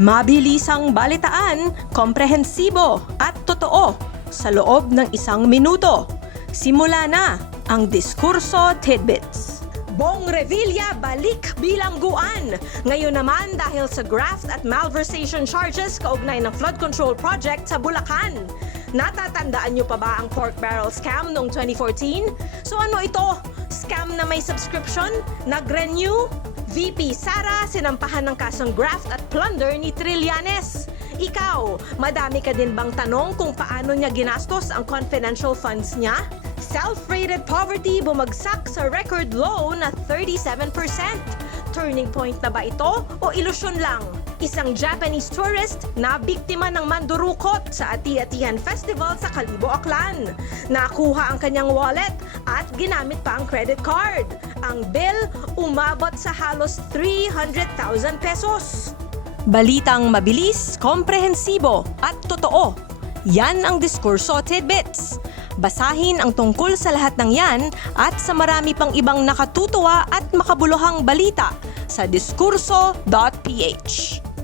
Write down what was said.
Mabilisang balitaan, komprehensibo at totoo sa loob ng 1 minuto. Simula na ang Diskurso Tidbits. Bong Revilla balik bilangguan. Ngayon naman dahil sa graft at malversation charges kaugnay ng flood control project sa Bulacan. Natatandaan niyo pa ba ang pork barrel scam noong 2014? So ano ito? Scam na may subscription? Nag-renew? VP Sara sinampahan ng kasong graft at plunder ni Trillanes. Ikaw, madami ka din bang tanong kung paano niya ginastos ang confidential funds niya? Self-rated poverty bumagsak sa record low na 37%. Turning point na ba ito o ilusyon lang? Isang Japanese tourist na biktima ng mandurukot sa Ati-Atihan Festival sa Kalibo, Aklan. Nakuha ang kanyang wallet at ginamit pa ang credit card. Ang bill umabot sa halos 300,000 pesos. Balitang mabilis, komprehensibo at totoo. Yan ang Diskurso Tidbits. Basahin ang tungkol sa lahat ng yan at sa marami pang ibang nakatutuwa at makabuluhang balita sa diskurso.ph.